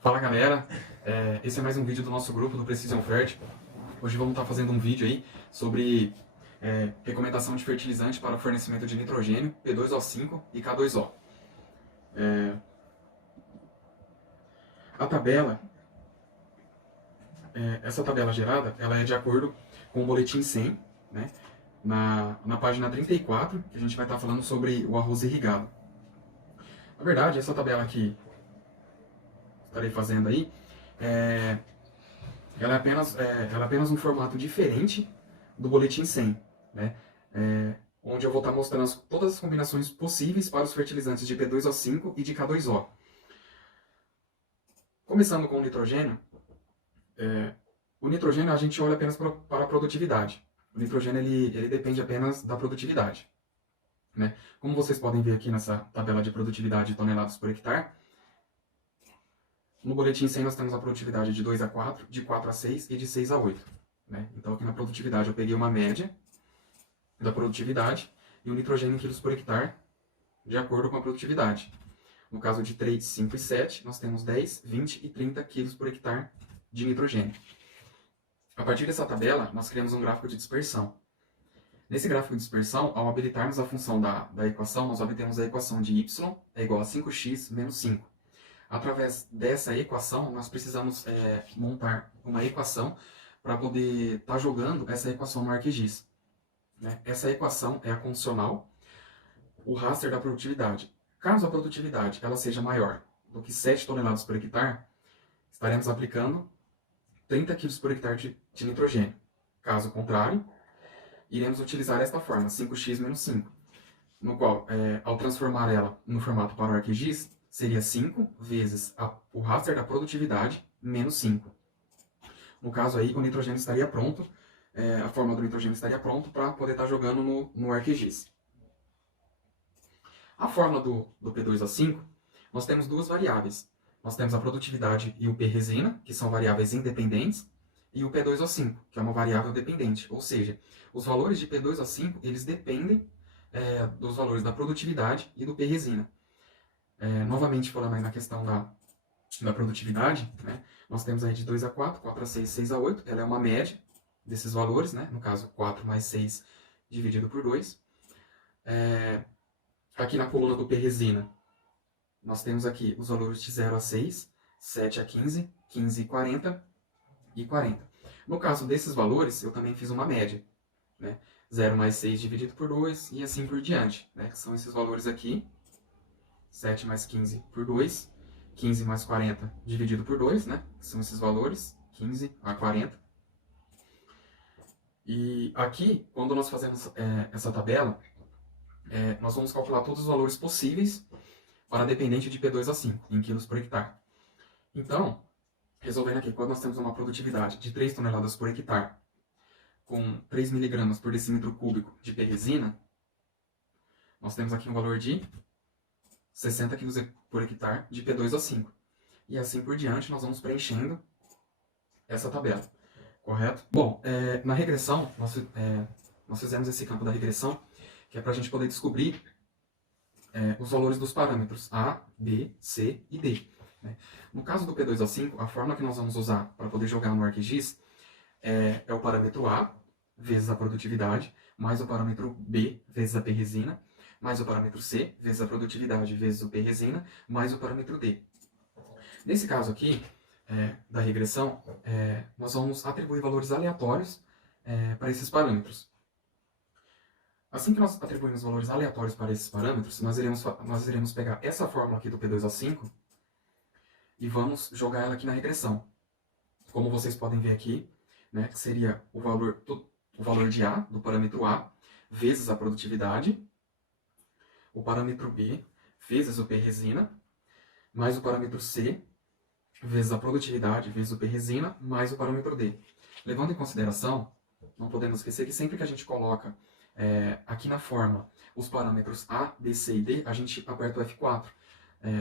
Fala galera, esse é mais um vídeo do nosso grupo do Precision Fert. Hoje vamos estar fazendo um vídeo aí sobre recomendação de fertilizante para o fornecimento de nitrogênio, P2O5 e K2O. A tabela, essa tabela gerada, ela é de acordo com o boletim 100, né? Na página 34, que a gente vai estar falando sobre o arroz irrigado. Na verdade, essa tabela que estarei fazendo aí, ela é apenas um formato diferente do boletim 100, né? Onde eu vou estar mostrando todas as combinações possíveis para os fertilizantes de P2O5 e de K2O. Começando com o nitrogênio, o nitrogênio a gente olha apenas para a produtividade. O nitrogênio ele depende apenas da produtividade, né? Como vocês podem ver aqui nessa tabela de produtividade de toneladas por hectare, no boletim 100 nós temos a produtividade de 2 a 4, de 4 a 6 e de 6 a 8. Né? Então aqui na produtividade eu peguei uma média da produtividade e o nitrogênio em quilos por hectare de acordo com a produtividade. No caso de 3, 5 e 7, nós temos 10, 20 e 30 quilos por hectare de nitrogênio. A partir dessa tabela, nós criamos um gráfico de dispersão. Nesse gráfico de dispersão, ao habilitarmos a função da equação, nós obtemos a equação de y é igual a 5x menos 5. Através dessa equação, nós precisamos montar uma equação para poder estar jogando essa equação no ArcGIS. Né? Essa equação é a condicional, o raster da produtividade. Caso a produtividade ela seja maior do que 7 toneladas por hectare, estaremos aplicando 30 kg por hectare de nitrogênio. Caso contrário, iremos utilizar esta forma, 5x menos 5, no qual, ao transformar ela no formato para o ArcGIS, seria 5 vezes o raster da produtividade menos 5. No caso aí, o nitrogênio estaria pronto, a fórmula do nitrogênio estaria pronto para poder estar jogando no ArcGIS. A fórmula do P2O5, nós temos duas variáveis. Nós temos a produtividade e o P-resina, que são variáveis independentes, e o P2O5, que é uma variável dependente. Ou seja, os valores de P2O5, eles dependem dos valores da produtividade e do P-resina. Novamente falando aí na questão da produtividade, né, nós temos aí de 2 a 4, 4 a 6, 6 a 8, ela é uma média desses valores, né, no caso 4 mais 6 dividido por 2. Aqui na coluna do P-resina, nós temos aqui os valores de 0 a 6, 7 a 15, 15 e 40 e 40. No caso desses valores, eu também fiz uma média, né, 0 mais 6 dividido por 2 e assim por diante, né, que são esses valores aqui. 7 mais 15 por 2, 15 mais 40 dividido por 2, né? São esses valores, 15 a 40. E aqui, quando nós fazemos essa tabela, nós vamos calcular todos os valores possíveis para dependente de P2O5, em quilos por hectare. Então, resolvendo aqui, quando nós temos uma produtividade de 3 toneladas por hectare, com 3 miligramas por decímetro cúbico de P-resina, nós temos aqui um valor de 60 kg por hectare de P2O5. E assim por diante, nós vamos preenchendo essa tabela, correto? Bom, na regressão, nós fizemos esse campo da regressão, que é para a gente poder descobrir os valores dos parâmetros A, B, C e D. Né? No caso do P2O5, a fórmula que nós vamos usar para poder jogar no ArcGIS é o parâmetro A vezes a produtividade, mais o parâmetro B vezes a P-resina, mais o parâmetro C, vezes a produtividade, vezes o P-resina, mais o parâmetro D. Nesse caso aqui, da regressão, nós vamos atribuir valores aleatórios para esses parâmetros. Assim que nós atribuímos valores aleatórios para esses parâmetros, nós iremos pegar essa fórmula aqui do P2O5 e vamos jogar ela aqui na regressão. Como vocês podem ver aqui, né, que seria o valor de A, do parâmetro A, vezes a produtividade, o parâmetro B vezes o P-resina, mais o parâmetro C, vezes a produtividade, vezes o P-resina, mais o parâmetro D. Levando em consideração, não podemos esquecer que sempre que a gente coloca aqui na fórmula os parâmetros A, B, C e D, a gente aperta o F4,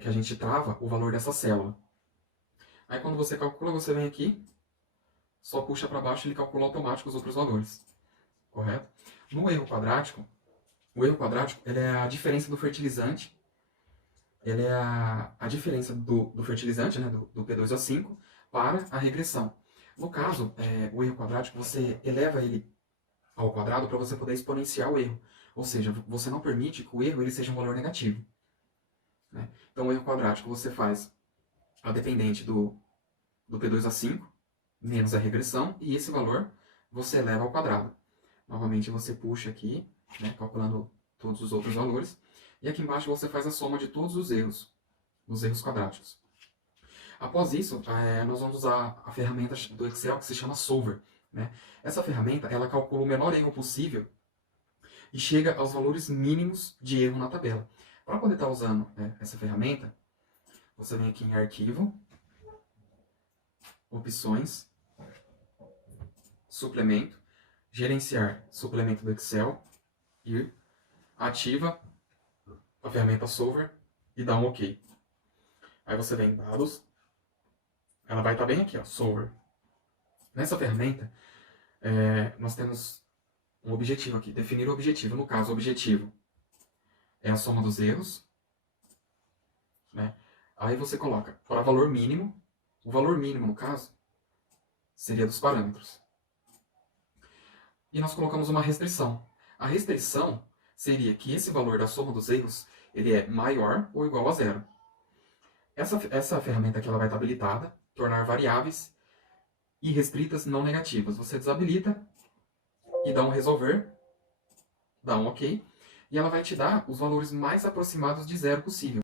que a gente trava o valor dessa célula. Aí quando você calcula, você vem aqui, só puxa para baixo e ele calcula automático os outros valores. Correto? No erro quadrático, o erro quadrático ele é a diferença do fertilizante ela é a diferença do fertilizante, né, do P2O5, para a regressão. No caso, o erro quadrático, você eleva ele ao quadrado para você poder exponenciar o erro. Ou seja, você não permite que o erro ele seja um valor negativo. Né? Então, o erro quadrático você faz a dependente do P2A5 menos a regressão, e esse valor você eleva ao quadrado. Novamente, você puxa aqui, né, calculando todos os outros valores, e aqui embaixo você faz a soma de todos os erros quadráticos. Após isso, nós vamos usar a ferramenta do Excel que se chama Solver. Né? Essa ferramenta ela calcula o menor erro possível e chega aos valores mínimos de erro na tabela. Para poder estar usando essa ferramenta, você vem aqui em Arquivo, Opções, Suplemento, Gerenciar suplemento do Excel e ativa a ferramenta Solver e dá um OK. Aí você vem em Dados, ela vai estar bem aqui, ó, Solver. Nessa ferramenta, nós temos um objetivo aqui, definir o objetivo. No caso, o objetivo é a soma dos erros. Né? Aí você coloca para valor mínimo. O valor mínimo, no caso, seria dos parâmetros. E nós colocamos uma restrição. A restrição seria que esse valor da soma dos erros ele é maior ou igual a zero. Essa ferramenta aqui ela vai estar habilitada, tornar variáveis irrestritas não negativas. Você desabilita e dá um resolver, dá um OK, e ela vai te dar os valores mais aproximados de zero possível.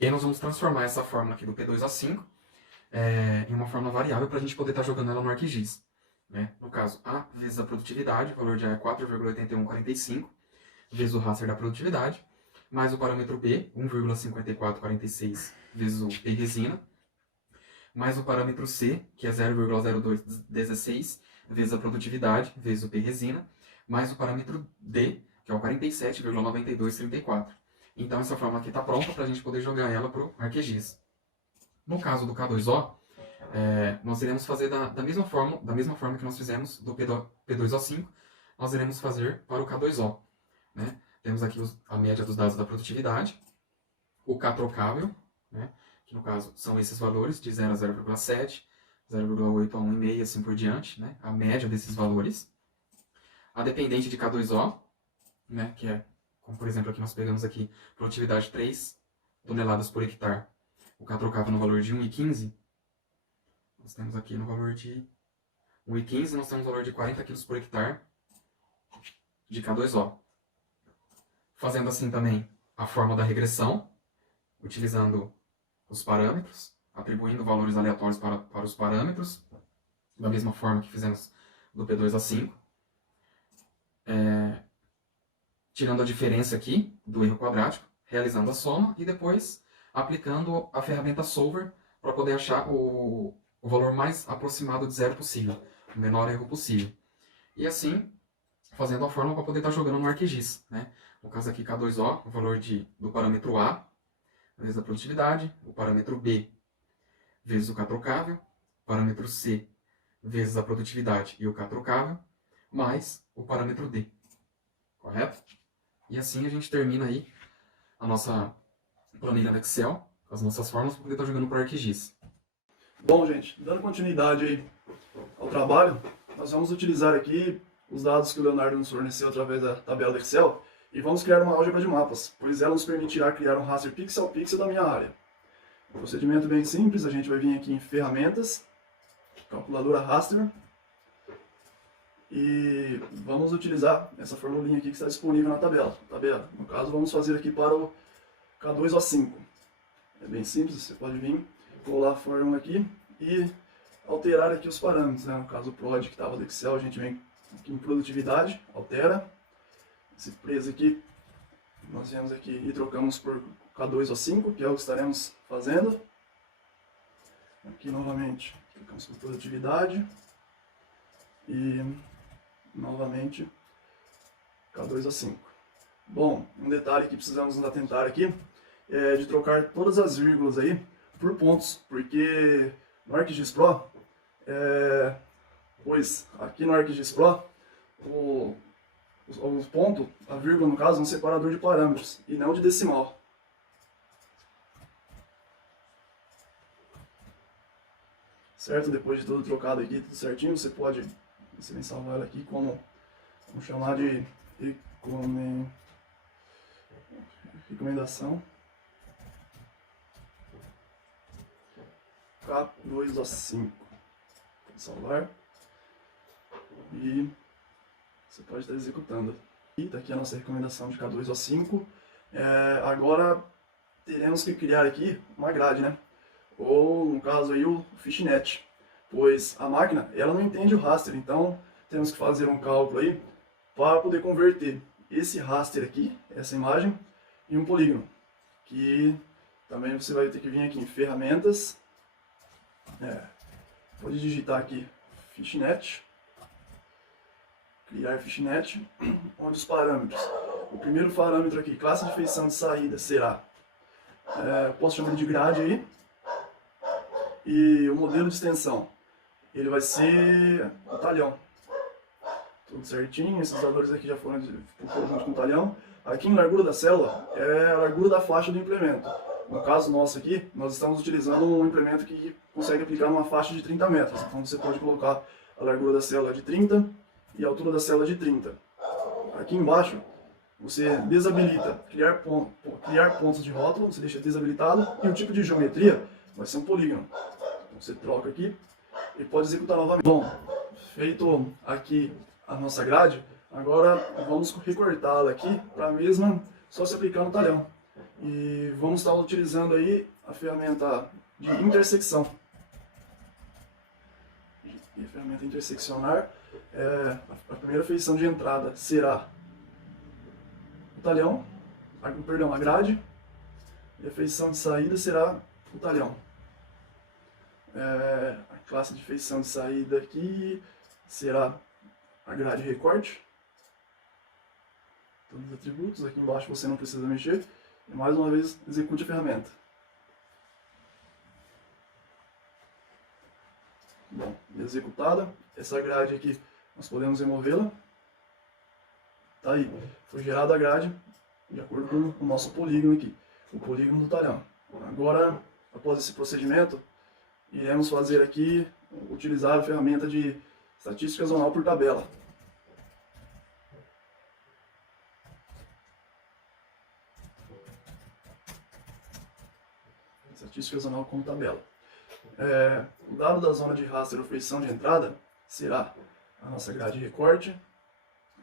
E aí nós vamos transformar essa fórmula aqui do P2A5 em uma fórmula variável para a gente poder estar jogando ela no ArcGIS. Né? No caso, A vezes a produtividade, o valor de A é 4,8145, vezes o raster da produtividade, mais o parâmetro B, 1,5446, vezes o P resina, mais o parâmetro C, que é 0,0216, vezes a produtividade, vezes o P resina, mais o parâmetro D, que é o 47,9234. Então essa fórmula aqui está pronta para a gente poder jogar ela para o ArcGIS. No caso do K2O, nós iremos fazer da mesma forma que nós fizemos do P2O5, nós iremos fazer para o K2O. Né? Temos aqui a média dos dados da produtividade, o K trocável, né? Que no caso são esses valores de 0 a 0,7, 0,8 a 1,5 e assim por diante, né? A média desses valores. A dependente de K2O, né? Que é, como por exemplo aqui nós pegamos aqui, produtividade 3 toneladas por hectare. O K trocável no valor de 1,15, nós temos aqui no valor de 1,15, nós temos o valor de 40 kg por hectare de K2O. Fazendo assim também a forma da regressão, utilizando os parâmetros, atribuindo valores aleatórios para os parâmetros, da mesma forma que fizemos do P2A5. Tirando a diferença aqui do erro quadrático, realizando a soma e depois aplicando a ferramenta Solver para poder achar o valor mais aproximado de zero possível, o menor erro possível. E assim, fazendo a fórmula para poder estar jogando no ArcGIS. Né? No caso aqui, K2O, o valor do parâmetro A, vezes a produtividade, o parâmetro B, vezes o K trocável, o parâmetro C, vezes a produtividade e o K trocável, mais o parâmetro D. Correto? E assim a gente termina aí a nossa planilha do Excel, com as nossas fórmulas, para poder estar jogando para o ArcGIS. Bom, gente, dando continuidade aí ao trabalho, nós vamos utilizar aqui os dados que o Leonardo nos forneceu através da tabela do Excel e vamos criar uma álgebra de mapas, pois ela nos permitirá criar um raster pixel a pixel da minha área. Um procedimento bem simples, a gente vai vir aqui em Ferramentas, Calculadora Raster, e vamos utilizar essa formulinha aqui que está disponível na tabela. No caso, vamos fazer aqui para o K2O5. É bem simples, você pode vir, colar a fórmula aqui e alterar aqui os parâmetros. Né? No caso, o PROD que estava do Excel, a gente vem aqui em Produtividade, altera. Esse preço aqui, nós viemos aqui e trocamos por K2O5, que é o que estaremos fazendo. Aqui novamente, trocamos por Produtividade. E novamente K2O5. Bom, um detalhe que precisamos nos atentar aqui é de trocar todas as vírgulas aí por pontos, porque no ArcGIS Pro, pois aqui no ArcGIS Pro, o ponto, a vírgula no caso, é um separador de parâmetros e não de decimal. certo? Depois de tudo trocado aqui, tudo certinho, você pode salvar ela aqui como, vamos chamar de recomendação K2O5. Salvar e você pode estar executando. E tá aqui a nossa recomendação de K2O5. Agora teremos que criar aqui uma grade, né? Ou no caso aí o fishnet, pois a máquina ela não entende o raster, então temos que fazer um cálculo aí para poder converter esse raster aqui, essa imagem, em um polígono, que também você vai ter que vir aqui em ferramentas, pode digitar aqui fishnet, criar fishnet, onde os parâmetros, o primeiro parâmetro aqui, classe de feição de saída será, posso chamar de grade aí, e o modelo de extensão, ele vai ser o talhão. Tudo certinho, esses valores aqui já foram junto com o talhão. Aqui em largura da célula é a largura da faixa do implemento. No caso nosso aqui, nós estamos utilizando um implemento que consegue aplicar uma faixa de 30 metros. Então você pode colocar a largura da célula de 30 e a altura da célula de 30. Aqui embaixo, você desabilita criar pontos de rótulo, você deixa desabilitado, e o tipo de geometria vai ser um polígono. Então você troca aqui e pode executar novamente. Bom, feito aqui a nossa grade, agora vamos recortá-la aqui para a mesma, só se aplicar no talhão. E vamos estar utilizando aí a ferramenta de intersecção. E a ferramenta interseccionar, a primeira feição de entrada será o talhão, a grade, e a feição de saída será o talhão. A classe de feição de saída aqui será a grade recorte. Todos os atributos, aqui embaixo você não precisa mexer. E mais uma vez, execute a ferramenta. Bom, executada. Essa grade aqui, nós podemos removê-la. Tá aí, foi gerada a grade de acordo com o nosso polígono aqui, o polígono do talhão. Agora, após esse procedimento, iremos fazer aqui, utilizar a ferramenta de estatística zonal por tabela. Estatística zonal com tabela. O dado da zona de raster ou feição de entrada será a nossa grade de recorte.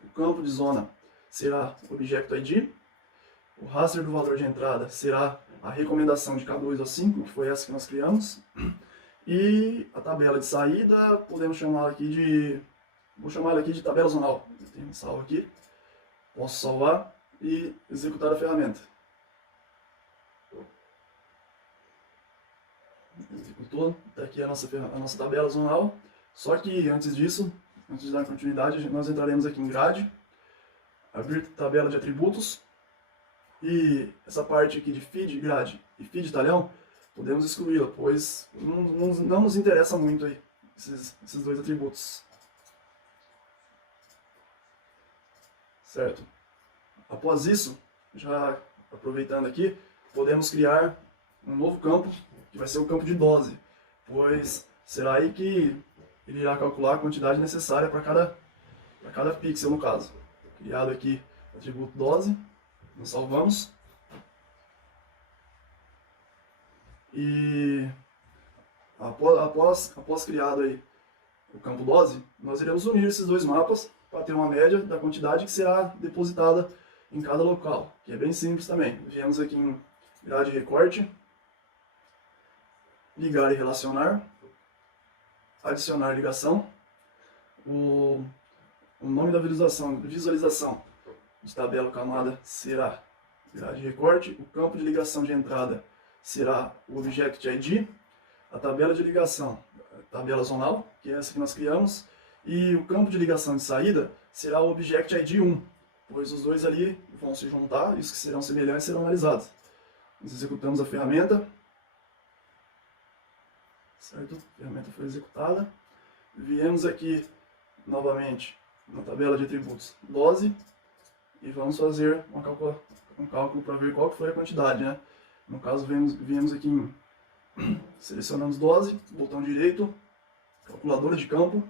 O campo de zona será o Object ID. O raster do valor de entrada será a recomendação de K2O5, que foi essa que nós criamos. E a tabela de saída, podemos chamar aqui de... Vou chamar ela aqui de tabela zonal. Tem um salvo aqui. Posso salvar e executar a ferramenta. Executou. Está aqui a nossa tabela zonal. Só que antes disso, antes de dar continuidade, nós entraremos aqui em grade. Abrir tabela de atributos. E essa parte aqui de feed grade e feed talhão, podemos excluí-la, pois não nos interessa muito aí, esses dois atributos. Certo? Após isso, já aproveitando aqui, podemos criar um novo campo, que vai ser o campo de dose, pois será aí que ele irá calcular a quantidade necessária para cada pixel no caso. Criado aqui o atributo dose, nós salvamos. E após criado aí o campo dose, nós iremos unir esses dois mapas para ter uma média da quantidade que será depositada em cada local, que é bem simples também. Viemos aqui em grade recorte, ligar e relacionar, adicionar ligação, o nome da visualização de tabela camada será grade recorte, o campo de ligação de entrada será o Object ID, a tabela de ligação, tabela zonal, que é essa que nós criamos, e o campo de ligação de saída será o Object ID 1, pois os dois ali vão se juntar e os que serão semelhantes serão analisados. Nós executamos a ferramenta, certo? A ferramenta foi executada. Viemos aqui novamente na tabela de atributos dose e vamos fazer um cálculo para ver qual que foi a quantidade, né? No caso, viemos aqui selecionamos dose, botão direito, calculadora de campo,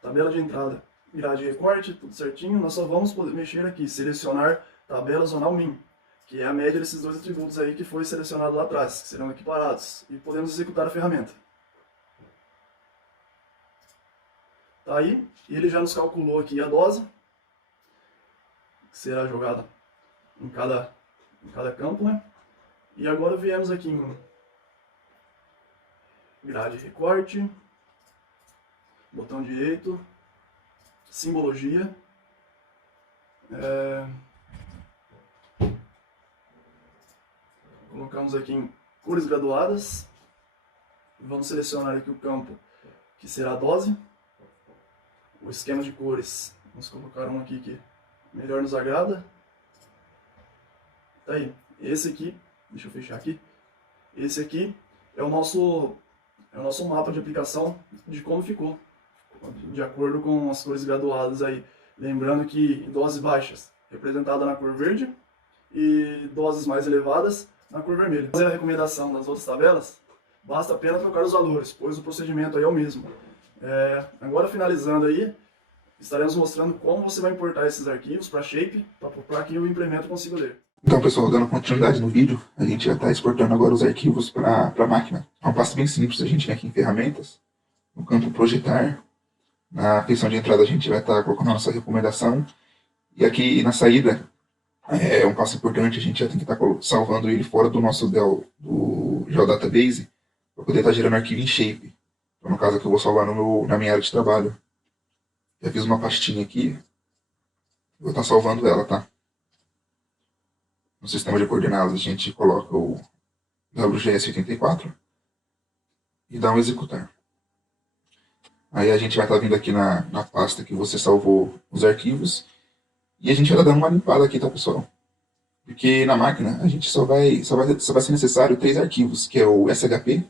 tabela de entrada, grade de recorte, tudo certinho. Nós só vamos poder mexer aqui, selecionar tabela zonal min, que é a média desses dois atributos aí que foi selecionado lá atrás, que serão equiparados, e podemos executar a ferramenta. Tá aí, e ele já nos calculou aqui a dose, que será jogada em cada campo, né? E agora viemos aqui em grade recorte, botão direito, simbologia, colocamos aqui em cores graduadas, vamos selecionar aqui o campo que será a dose, o esquema de cores, vamos colocar um aqui que melhor nos agrada. Tá aí, esse aqui, deixa eu fechar aqui, esse aqui é o nosso mapa de aplicação de como ficou, de acordo com as cores graduadas aí. Lembrando que doses baixas, representada na cor verde, e doses mais elevadas na cor vermelha. Fazer a recomendação das outras tabelas, basta apenas trocar os valores, pois o procedimento aí é o mesmo. Agora finalizando aí, estaremos mostrando como você vai importar esses arquivos para Shape, para que o implemento consiga ler. Então, pessoal, dando continuidade no vídeo, a gente já está exportando agora os arquivos para a máquina. É um passo bem simples. A gente vem aqui em ferramentas, no campo projetar, na opção de entrada a gente vai estar colocando a nossa recomendação, e aqui na saída é um passo importante, a gente já tem que estar salvando ele fora do nosso do GeoDatabase, para poder estar gerando arquivo em Shape. Então, no caso aqui eu vou salvar na minha área de trabalho. Já fiz uma pastinha aqui, vou estar salvando ela, tá? No sistema de coordenadas a gente coloca o WGS84 e dá um executar. Aí a gente vai estar vindo aqui na pasta que você salvou os arquivos e a gente vai estar dando uma limpada aqui, tá, pessoal? Porque na máquina a gente só vai ser necessário 3 arquivos, que é o SHP,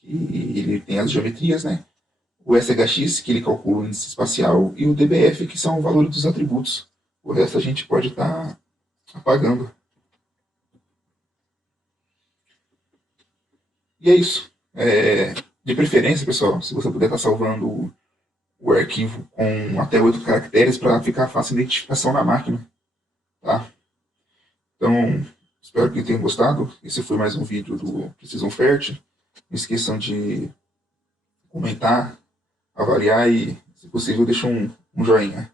que ele tem as geometrias, né? O SHX, que ele calcula o índice espacial, e o DBF, que são o valor dos atributos. O resto a gente pode estar apagando. E é isso. De preferência, pessoal, se você puder estar salvando o arquivo com até 8 caracteres para ficar fácil a identificação na máquina. Tá? Então, espero que tenham gostado. Esse foi mais um vídeo do Precision Fert. Não esqueçam de comentar, avaliar e, se possível, deixar um joinha.